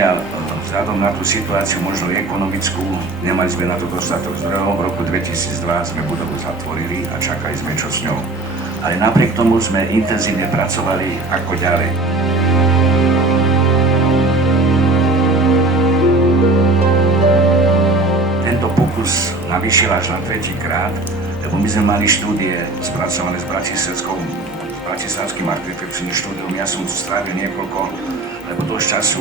Bohužiaľ, vzhľadom na tú situáciu možno ekonomickú, nemali sme na to dostatok zdrojov. V roku 2002 sme budovu zatvorili a čakali sme, čo s ňou. Ale napriek tomu sme intenzívne pracovali, ako ďalej. Tento pokus navýšil až na tretíkrát, lebo my sme mali štúdie spracované s bratislavským architektúrnym štúdiom. Ja som tu strávil niekoľko, lebo dosť času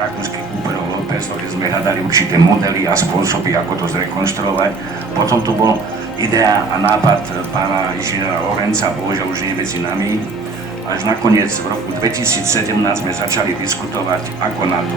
rakúskych úperov Lópezov, kde sme hľadali určité modely a spôsoby, ako to zrekonštruovať. Potom tu bol idea a nápad pána inžiniera Lorenza, bohužiaľ už nie je medzi nami. Až nakoniec v roku 2017 sme začali diskutovať, ako na to.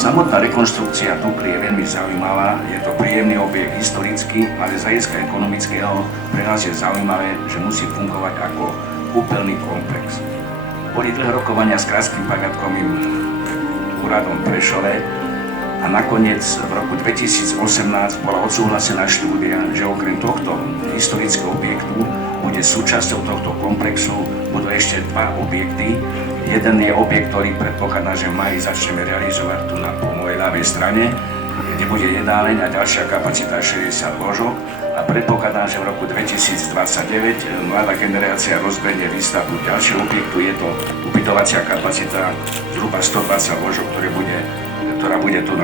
Samotná rekonštrukcia Dukly je veľmi zaujímavá, je to príjemný objekt historický, ale z hľadiska ekonomického pre nás je zaujímavé, že musí fungovať ako kúpeľný komplex. Boli dlhé rokovania s krajským pamiatkovým úradom v Prešove a nakoniec v roku 2018 bola odsúhlasená štúdia, že okrem tohto historického objektu bude súčasťou tohto komplexu, budú ešte dva objekty. Jeden je objekt, ktorý predpokladá, že v máji začneme realizovať tu po mojej ľavej strane, kde bude jedáleň a ďalšia kapacita 60 lôžok. A predpokladám, že v roku 2029 mladá generácia rozbehne výstavbu ďalšieho objektu. Je to ubytovacia kapacita zhruba 120 lôžok, ktorá bude tu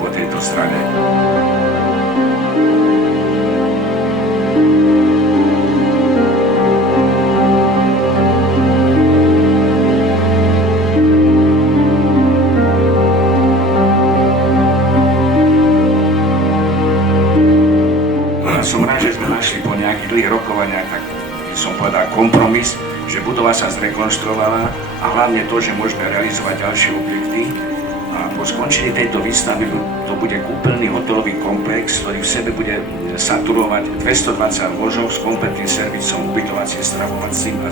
po tejto strane. Som rád, že sme našli po nejakých dlhých rokovaniach, tak som povedal kompromis, že budova sa zrekonštruovala a hlavne to, že môžeme realizovať ďalšie objekty. A po skončení tejto výstavby to bude kúpeľný hotelový komplex, ktorý v sebe bude saturovať 220 lôžok s kompletným servisom, ubytovacie, stravovacím a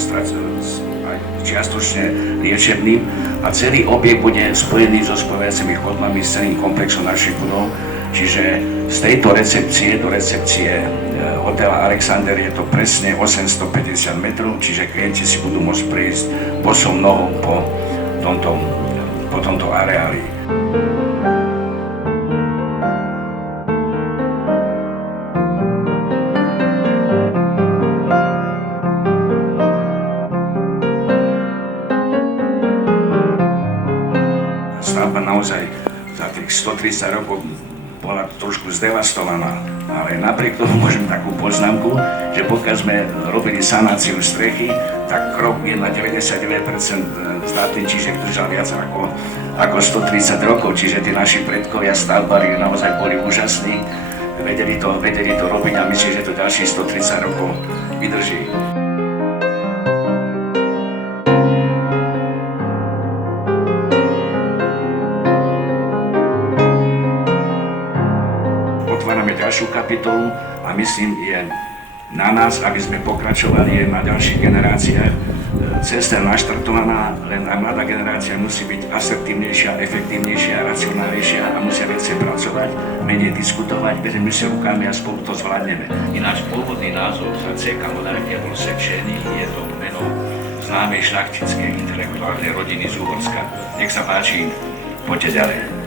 čiastočne liečebným. A celý objekt bude spojený so spojovacími chodbami s celým komplexom našich budov. Čiže z tejto recepcie do recepcie hotela Alexander je to presne 850 metrov, čiže klienti si budú môcť prejsť bosou nohou po tomto areáli. Stavba naozaj za tých 130 rokov bola trošku zdevastovaná, ale napriek tomu môžem takú poznámku, že pokiaľ sme robili sanáciu strechy, tak krok je na 99% zdatný, čiže držal viac ako 130 rokov, čiže tí naši predkovia stavbári naozaj boli úžasní, vedeli to robiť a myslím, že to ďalších 130 rokov vydrží. Otvárame ďalšiu kapitolu a myslím, je na nás, aby sme pokračovali na ďalších generáciách. Cesta je naštartovaná, len aj mladá generácia musí byť asertívnejšia, efektívnejšia, racionálnejšia a musia viacej pracovať, menej diskutovať, bereme si rukami a spolu to zvládneme. Ináč pôvodný názov za CK Monarchia bol Sekšený, je to meno známej šľachtickej intelektuálnej rodiny z Uhorska. Nech sa páči, poďte ďalej.